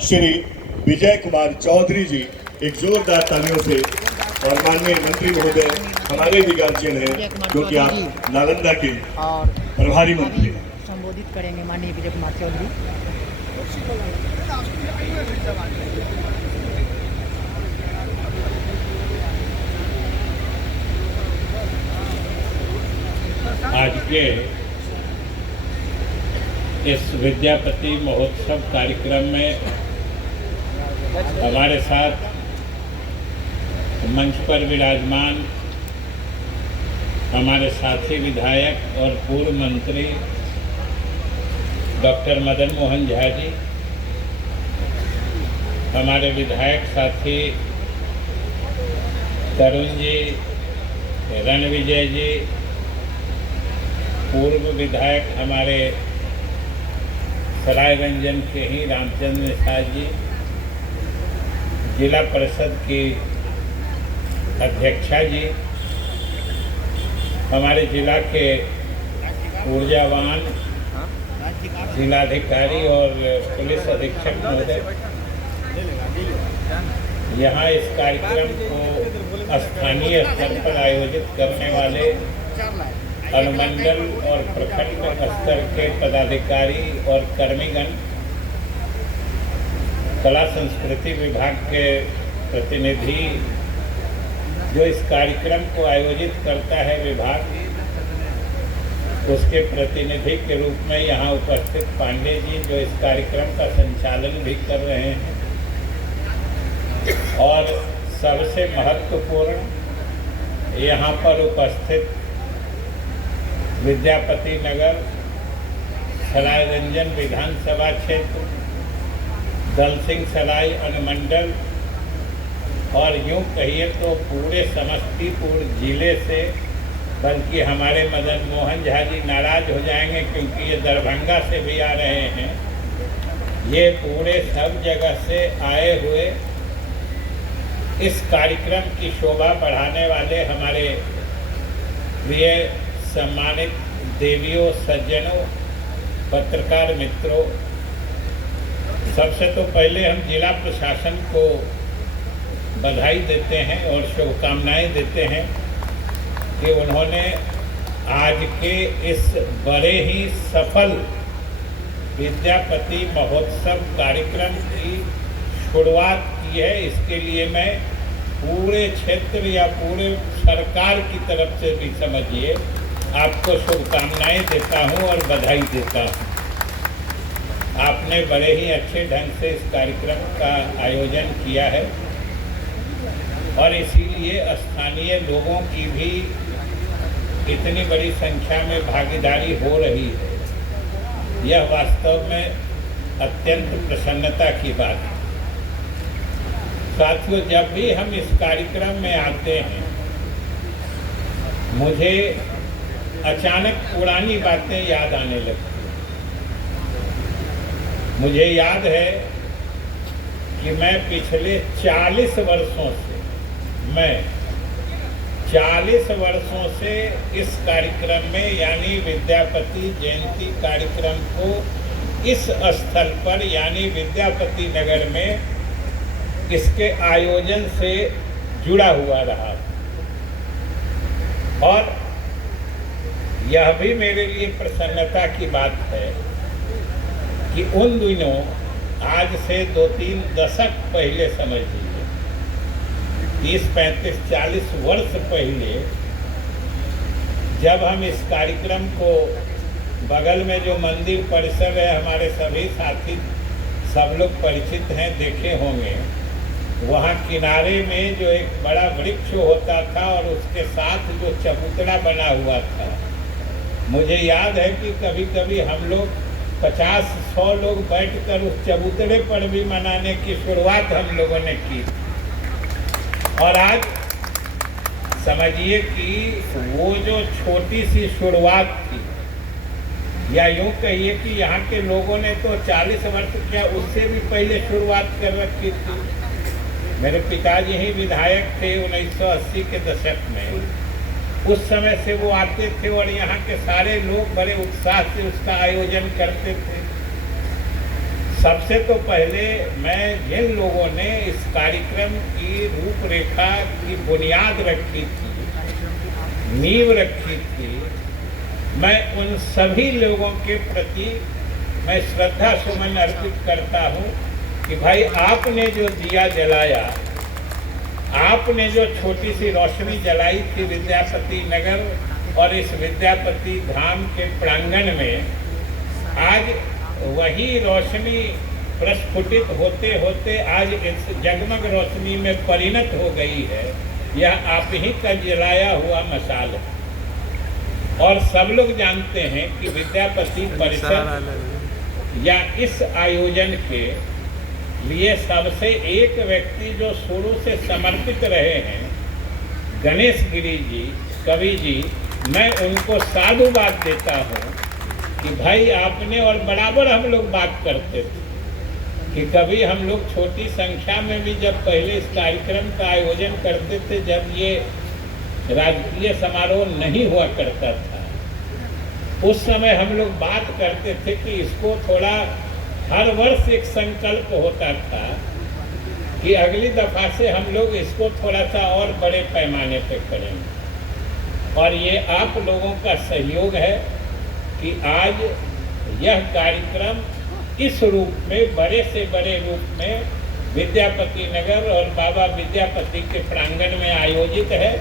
श्री विजय कुमार चौधरी जी, एक जोरदार तालियों से। और माननीय मंत्री महोदय हमारे भी गार्जियन हैं, जो कि आप नालंदा के और प्रभारी मंत्री हैं। संबोधित करेंगे माननीय विजय कुमार चौधरी। आज के इस विद्यापति महोत्सव कार्यक्रम में हमारे साथ मंच पर विराजमान हमारे साथी विधायक और पूर्व मंत्री डॉक्टर मदन मोहन झा जी, हमारे विधायक साथी तरुण जी, रणविजय जी, पूर्व विधायक हमारे सराय रंजन के ही रामचंद्र निषाद जी, जिला परिषद की अध्यक्षा जी, हमारे जिला के ऊर्जावान जिलाधिकारी और पुलिस अधीक्षक महोदय, यहाँ इस कार्यक्रम को स्थानीय स्तर पर आयोजित करने वाले अनुमंडल और प्रखंड स्तर के पदाधिकारी और कर्मीगण, कला संस्कृति विभाग के प्रतिनिधि, जो इस कार्यक्रम को आयोजित करता है विभाग, उसके प्रतिनिधि के रूप में यहाँ उपस्थित पांडे जी, जो इस कार्यक्रम का संचालन भी कर रहे हैं, और सबसे महत्वपूर्ण यहाँ पर उपस्थित विद्यापति नगर सराय रंजन विधानसभा क्षेत्र, दल सिंह सराय अनुमंडल और यूँ कहिए तो पूरे समस्तीपुर जिले से, बल्कि हमारे मदन मोहन झा जी नाराज हो जाएंगे क्योंकि ये दरभंगा से भी आ रहे हैं, ये पूरे सब जगह से आए हुए इस कार्यक्रम की शोभा बढ़ाने वाले हमारे प्रिय सम्मानित देवियों, सज्जनों, पत्रकार मित्रों, सबसे तो पहले हम जिला प्रशासन को बधाई देते हैं और शुभकामनाएं देते हैं कि उन्होंने आज के इस बड़े ही सफल विद्यापति महोत्सव कार्यक्रम की शुरुआत की है। इसके लिए मैं पूरे क्षेत्र या पूरे सरकार की तरफ से भी समझिए आपको शुभकामनाएं देता हूं और बधाई देता हूं। आपने बड़े ही अच्छे ढंग से इस कार्यक्रम का आयोजन किया है और इसीलिए स्थानीय लोगों की भी इतनी बड़ी संख्या में भागीदारी हो रही है। यह वास्तव में अत्यंत प्रसन्नता की बात है। साथियों, जब भी हम इस कार्यक्रम में आते हैं, मुझे अचानक पुरानी बातें याद आने लगती हैं। मुझे याद है कि मैं पिछले 40 वर्षों से इस कार्यक्रम में, यानी विद्यापति जयंती कार्यक्रम को इस स्थल पर यानी विद्यापति नगर में इसके आयोजन से जुड़ा हुआ रहा और यह भी मेरे लिए प्रसन्नता की बात है कि उन दिनों, आज से 2-3 दशक पहले समझ लीजिए, 30, 35, 40 वर्ष पहले, जब हम इस कार्यक्रम को बगल में जो मंदिर परिसर है, हमारे सभी साथी सब लोग परिचित हैं, देखे होंगे, वहाँ किनारे में जो एक बड़ा वृक्ष होता था और उसके साथ जो चबूतरा बना हुआ था, मुझे याद है कि कभी कभी हम लोग 50-100 लोग बैठकर उस चबूतरे पर भी मनाने की शुरुआत हम लोगों ने की। और आज समझिए कि वो जो छोटी सी शुरुआत थी, या यूँ कहिए कि यहाँ के लोगों ने तो 40 वर्ष क्या उससे भी पहले शुरुआत कर रखी थी। मेरे पिताजी ही विधायक थे 1980 के दशक में। उस समय से वो आते थे और यहाँ के सारे लोग बड़े उत्साह से उसका आयोजन करते थे। सबसे तो पहले मैं जिन लोगों ने इस कार्यक्रम की रूपरेखा की बुनियाद रखी थी, नींव रखी थी, मैं उन सभी लोगों के प्रति मैं श्रद्धा सुमन अर्पित करता हूँ कि भाई आपने जो दिया जलाया, आपने जो छोटी सी रोशनी जलाई थी विद्यापति नगर और इस विद्यापति धाम के प्रांगण में, आज वही रोशनी प्रस्फुटित होते होते आज इस जगमग रोशनी में परिणत हो गई है। यह आप ही का जलाया हुआ मशाल है। और सब लोग जानते हैं कि विद्यापति परिषद या इस आयोजन के लिए सबसे एक व्यक्ति जो शुरू से समर्पित रहे हैं, गणेश गिरी जी, कवि जी, मैं उनको साधुवाद देता हूँ कि भाई आपने, और बराबर हम लोग बात करते थे कि कभी हम लोग छोटी संख्या में भी जब पहले इस कार्यक्रम का आयोजन करते थे, जब ये राजकीय समारोह नहीं हुआ करता था, उस समय हम लोग बात करते थे कि इसको थोड़ा, हर वर्ष एक संकल्प होता था कि अगली दफा से हम लोग इसको थोड़ा सा और बड़े पैमाने पे करेंगे। और ये आप लोगों का सहयोग है कि आज यह कार्यक्रम इस रूप में, बड़े से बड़े रूप में विद्यापति नगर और बाबा विद्यापति के प्रांगण में आयोजित है।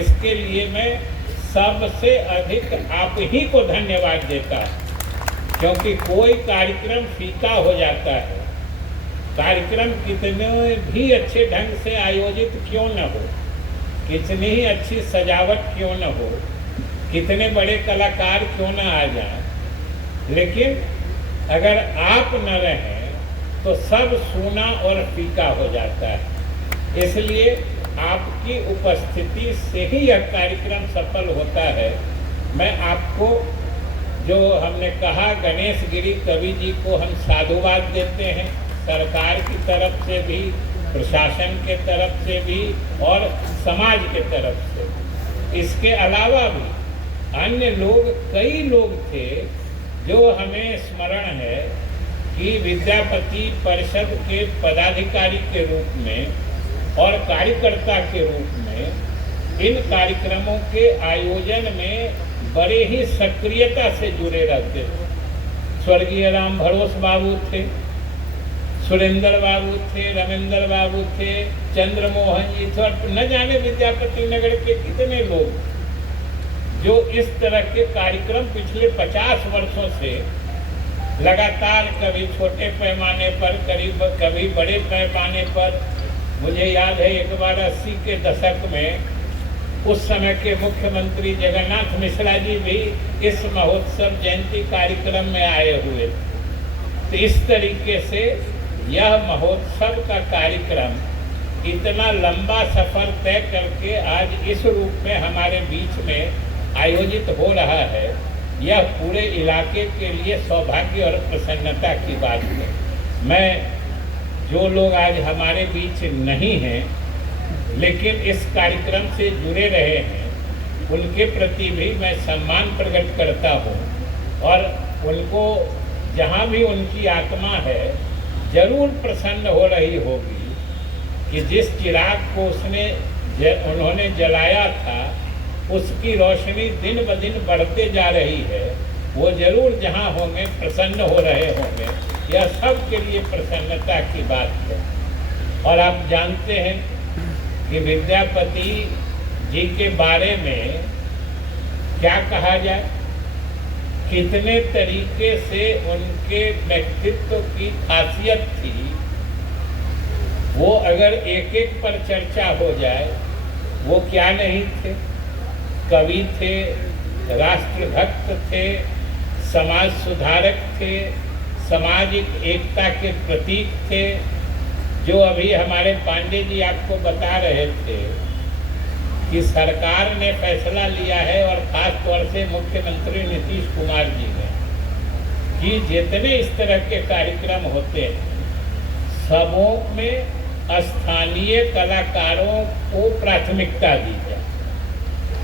इसके लिए मैं सबसे अधिक आप ही को धन्यवाद देता हूँ, क्योंकि कोई कार्यक्रम फीका हो जाता है, कार्यक्रम कितने भी अच्छे ढंग से आयोजित क्यों न हो, कितनी ही अच्छी सजावट क्यों न हो, कितने बड़े कलाकार क्यों न आ जाएं, लेकिन अगर आप न रहें तो सब सूना और फीका हो जाता है। इसलिए आपकी उपस्थिति से ही यह कार्यक्रम सफल होता है। मैं आपको, जो हमने कहा, गणेश गिरी कवि जी को हम साधुवाद देते हैं, सरकार की तरफ से भी, प्रशासन के तरफ से भी और समाज के तरफ से। इसके अलावा भी अन्य लोग, कई लोग थे जो हमें स्मरण है कि विद्यापति परिषद के पदाधिकारी के रूप में और कार्यकर्ता के रूप में इन कार्यक्रमों के आयोजन में बड़े ही सक्रियता से जुड़े रहते थे। स्वर्गीय राम भरोस बाबू थे, सुरेंद्र बाबू थे, रविंद्र बाबू थे, चंद्रमोहन जी थे, और न जाने विद्यापति नगर के कितने लोग जो इस तरह के कार्यक्रम पिछले 50 वर्षों से लगातार, कभी छोटे पैमाने पर, कभी बड़े पैमाने पर। मुझे याद है एक बार 80 के दशक में उस समय के मुख्यमंत्री जगन्नाथ मिश्रा जी भी इस महोत्सव जयंती कार्यक्रम में आए हुए थे। तो इस तरीके से यह महोत्सव का कार्यक्रम इतना लंबा सफर तय करके आज इस रूप में हमारे बीच में आयोजित हो रहा है, यह पूरे इलाके के लिए सौभाग्य और प्रसन्नता की बात है। मैं, जो लोग आज हमारे बीच नहीं हैं लेकिन इस कार्यक्रम से जुड़े रहे हैं, उनके प्रति भी मैं सम्मान प्रकट करता हूँ और उनको, जहाँ भी उनकी आत्मा है, जरूर प्रसन्न हो रही होगी कि जिस चिराग को उन्होंने जलाया था, उसकी रोशनी दिन ब दिन बढ़ते जा रही है। वो जरूर जहाँ होंगे प्रसन्न हो रहे होंगे। यह सब के लिए प्रसन्नता की बात है। और आप जानते हैं कि विद्यापति जी के बारे में क्या कहा जाए, कितने तरीके से उनके व्यक्तित्व की खासियत थी, वो अगर एक एक पर चर्चा हो जाए, वो क्या नहीं थे। कवि थे, राष्ट्रभक्त थे, समाज सुधारक थे, सामाजिक एकता के प्रतीक थे। जो अभी हमारे पांडे जी आपको बता रहे थे कि सरकार ने फैसला लिया है, और खास तौर से मुख्यमंत्री नीतीश कुमार जी ने, कि जितने इस तरह के कार्यक्रम होते हैं, सबों में स्थानीय कलाकारों को प्राथमिकता दी जाए।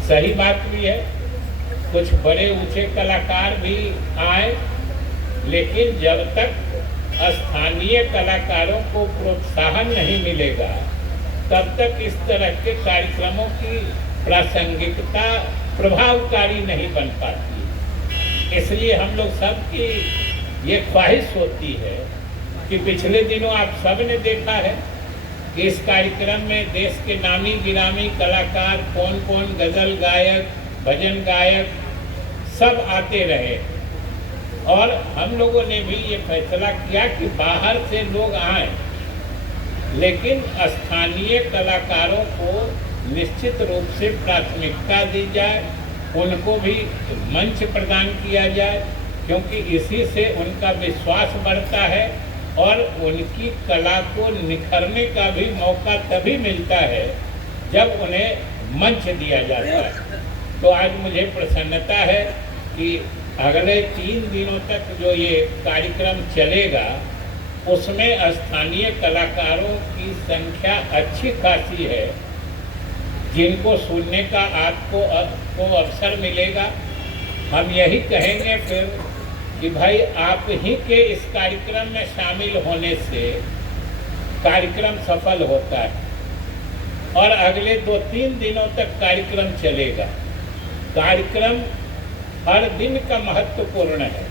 सही बात भी है, कुछ बड़े ऊंचे कलाकार भी आए, लेकिन जब तक स्थानीय कलाकारों को प्रोत्साहन नहीं मिलेगा तब तक इस तरह के कार्यक्रमों की प्रासंगिकता प्रभावकारी नहीं बन पाती। इसलिए हम लोग सबकी ये ख्वाहिश होती है कि पिछले दिनों आप सब ने देखा है कि इस कार्यक्रम में देश के नामी गिरामी कलाकार कौन कौन गज़ल गायक, भजन गायक सब आते रहे और हम लोगों ने भी ये फैसला किया कि बाहर से लोग आए, लेकिन स्थानीय कलाकारों को निश्चित रूप से प्राथमिकता दी जाए, उनको भी मंच प्रदान किया जाए, क्योंकि इसी से उनका विश्वास बढ़ता है और उनकी कला को निखरने का भी मौका तभी मिलता है जब उन्हें मंच दिया जाता है। तो आज मुझे प्रसन्नता है कि अगले 3 दिनों तक जो ये कार्यक्रम चलेगा उसमें स्थानीय कलाकारों की संख्या अच्छी खासी है, जिनको सुनने का आपको अवसर मिलेगा। हम यही कहेंगे फिर कि भाई आप ही के इस कार्यक्रम में शामिल होने से कार्यक्रम सफल होता है और अगले 2-3 दिनों तक कार्यक्रम चलेगा। कार्यक्रम हर दिन का महत्वपूर्ण है।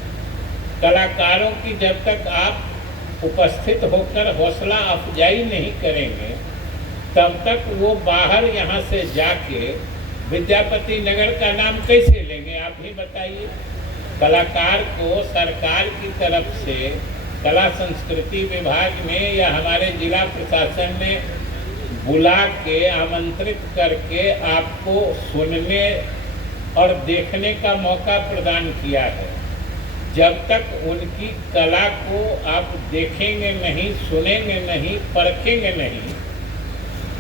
कलाकारों की जब तक आप उपस्थित होकर हौसला अफजाई नहीं करेंगे तब तक वो बाहर यहाँ से जाके विद्यापति नगर का नाम कैसे लेंगे, आप ही बताइए। कलाकार को सरकार की तरफ से कला संस्कृति विभाग ने या हमारे जिला प्रशासन ने बुला के आमंत्रित करके आपको सुनने और देखने का मौका प्रदान किया है। जब तक उनकी कला को आप देखेंगे नहीं, सुनेंगे नहीं, परखेंगे नहीं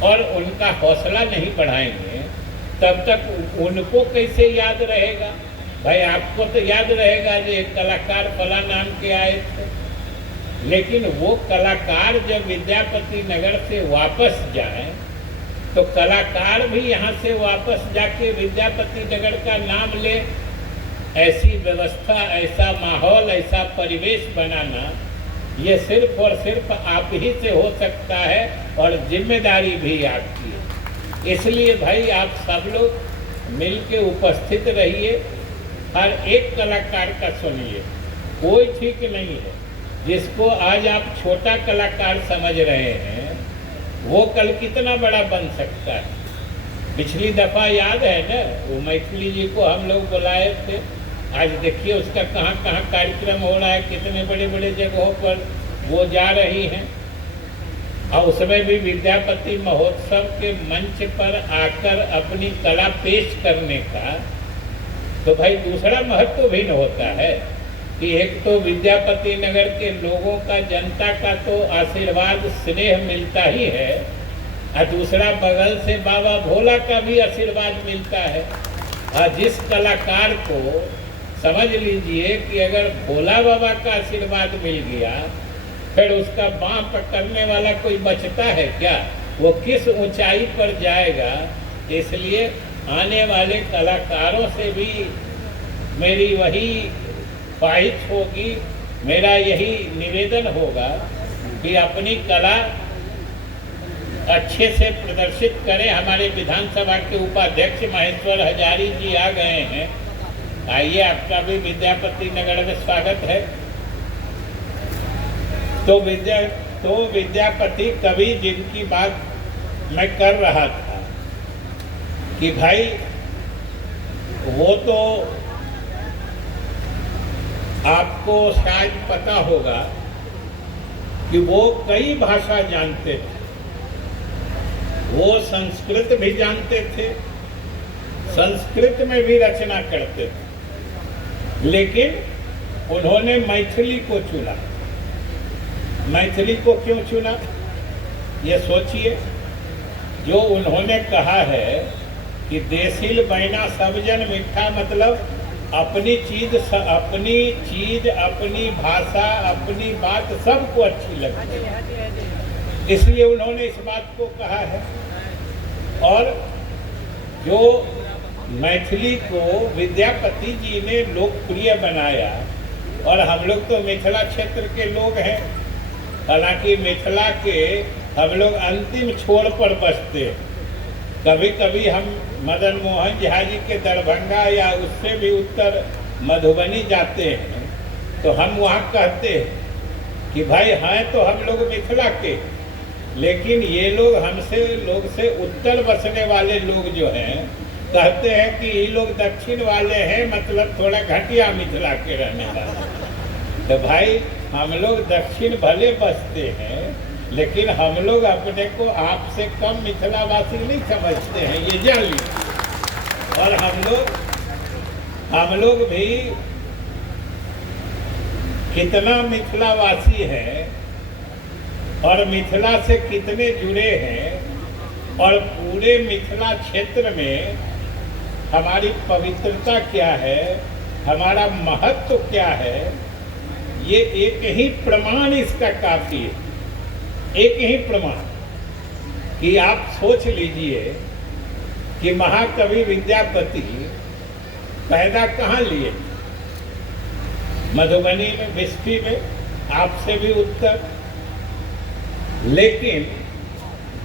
और उनका हौसला नहीं बढ़ाएंगे तब तक उनको कैसे याद रहेगा। भाई आपको तो याद रहेगा जो एक कलाकार फला नाम के आए थे, लेकिन वो कलाकार जब विद्यापति नगर से वापस जाए तो कलाकार भी यहाँ से वापस जाके विद्यापति नगर का नाम ले। ऐसी व्यवस्था, ऐसा माहौल, ऐसा परिवेश बनाना ये सिर्फ और सिर्फ आप ही से हो सकता है और जिम्मेदारी भी आपकी है। इसलिए भाई आप सब लोग मिल के उपस्थित रहिए, हर एक कलाकार का सुनिए। कोई ठीक नहीं है, जिसको आज आप छोटा कलाकार समझ रहे हैं वो कल कितना बड़ा बन सकता है। पिछली दफ़ा याद है ना, वो मैथिली जी को हम लोग बुलाए थे, आज देखिए उसका कहाँ कहाँ कार्यक्रम हो रहा है, कितने बड़े बड़े जगहों पर वो जा रही हैं। और उसमें भी विद्यापति महोत्सव के मंच पर आकर अपनी कला पेश करने का तो भाई दूसरा महत्व भिन्न होता है कि एक तो विद्यापति नगर के लोगों का, जनता का तो आशीर्वाद स्नेह मिलता ही है और दूसरा बगल से बाबा भोला का भी आशीर्वाद मिलता है। और जिस कलाकार को समझ लीजिए कि अगर भोला बाबा का आशीर्वाद मिल गया फिर उसका बाँह पकड़ने वाला कोई बचता है क्या, वो किस ऊंचाई पर जाएगा। इसलिए आने वाले कलाकारों से भी मेरी वही ख्वाहिश होगी, मेरा यही निवेदन होगा कि अपनी कला अच्छे से प्रदर्शित करें। हमारे विधानसभा के उपाध्यक्ष महेश्वर हजारी जी आ गए हैं, आइए आपका भी विद्यापति नगर में स्वागत है। तो विद्यापति कवि जिनकी बात मैं कर रहा था कि भाई वो तो आपको शायद पता होगा कि वो कई भाषा जानते थे, वो संस्कृत भी जानते थे, संस्कृत में भी रचना करते थे, लेकिन उन्होंने मैथिली को चुना। मैथिली को क्यों चुना ये सोचिए। जो उन्होंने कहा है कि देसिल बैना सब जन मीठा, मतलब अपनी चीज, अपनी भाषा, अपनी बात सबको अच्छी लगती है, इसलिए उन्होंने इस बात को कहा है। और जो मैथिली को विद्यापति जी ने लोकप्रिय बनाया और हम लोग तो मिथिला क्षेत्र के लोग हैं। हालांकि मिथिला के हम लोग अंतिम छोर पर बसते हैं। कभी कभी हम मदन मोहन झा जी के दरभंगा या उससे भी उत्तर मधुबनी जाते हैं तो हम वहाँ कहते हैं कि भाई हैं तो हम लोग मिथिला के, लेकिन ये लोग लोग से उत्तर बसने वाले लोग जो हैं कहते हैं कि ये लोग दक्षिण वाले हैं, मतलब थोड़ा घटिया मिथिला के रहने वाले। तो भाई हम लोग दक्षिण भले बसते हैं, लेकिन हम लोग अपने को आपसे कम मिथिलावासी नहीं समझते हैं, ये जान लीजिए। और हम लोग भी कितना मिथिलावासी है और मिथिला से कितने जुड़े हैं और पूरे मिथिला क्षेत्र में हमारी पवित्रता क्या है, हमारा महत्व क्या है, ये एक ही प्रमाण इसका काफी है। एक ही प्रमाण कि आप सोच लीजिए कि महाकवि विद्यापति पैदा कहाँ लिए? मधुबनी में, बिस्फी में, आपसे भी उत्तर। लेकिन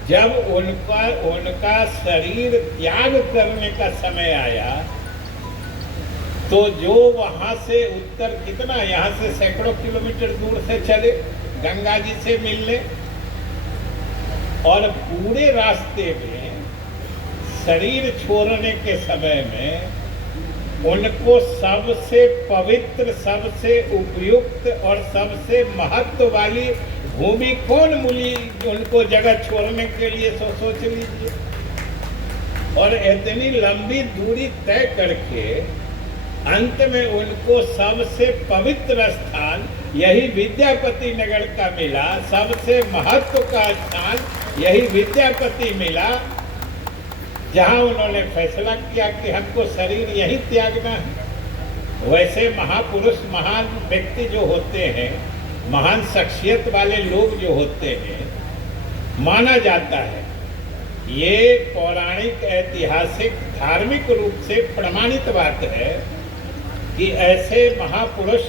जब उनका शरीर त्याग करने का समय आया तो जो वहां से उत्तर कितना, यहाँ से सैकड़ों किलोमीटर दूर से चले गंगा जी से मिलने, और पूरे रास्ते में शरीर छोड़ने के समय में उनको सबसे पवित्र, सबसे उपयुक्त और सबसे महत्व वाली भूमि कौन मिली उनको जगह छोड़ने के लिए? सोच लीजिए। और इतनी लंबी दूरी तय करके अंत में उनको सबसे पवित्र स्थान यही विद्यापति नगर का मिला, सबसे महत्व का स्थान यही विद्यापति मिला, जहां उन्होंने फैसला किया कि हमको शरीर यही त्यागना है। वैसे महापुरुष, महान व्यक्ति जो होते हैं, महान शख्सियत वाले लोग जो होते हैं, माना जाता है, ये पौराणिक, ऐतिहासिक, धार्मिक रूप से प्रमाणित बात है कि ऐसे महापुरुष,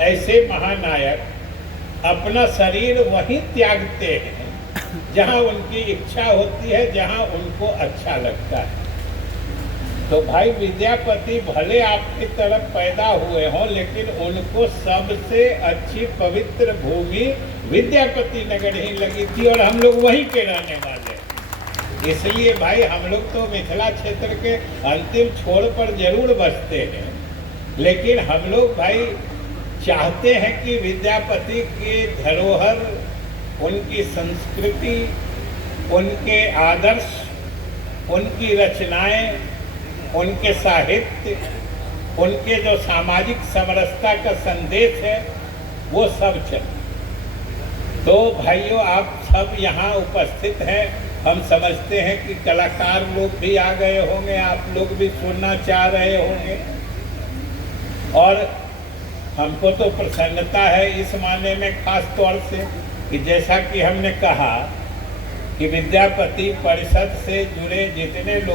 ऐसे महानायक अपना शरीर वहीं त्यागते हैं जहां उनकी इच्छा होती है, जहां उनको अच्छा लगता है। तो भाई विद्यापति भले आपकी तरफ पैदा हुए हों, लेकिन उनको सबसे अच्छी पवित्र भूमि विद्यापति नगर ही लगी थी और हम लोग वहीं के रहने वाले हैं। इसलिए भाई हम लोग तो मिथिला क्षेत्र के अंतिम छोर पर जरूर बसते हैं, लेकिन हम लोग भाई चाहते हैं कि विद्यापति के धरोहर, उनकी संस्कृति, उनके आदर्श, उनकी रचनाएं, उनके साहित्य, उनके जो सामाजिक समरसता का संदेश है, वो सब चले। तो भाइयों, आप सब यहाँ उपस्थित हैं, हम समझते हैं कि कलाकार लोग भी आ गए होंगे, आप लोग भी सुनना चाह रहे होंगे, और हमको तो प्रसन्नता है इस मायने में खास तौर से कि जैसा कि हमने कहा कि विद्यापति परिषद से जुड़े जितने लोग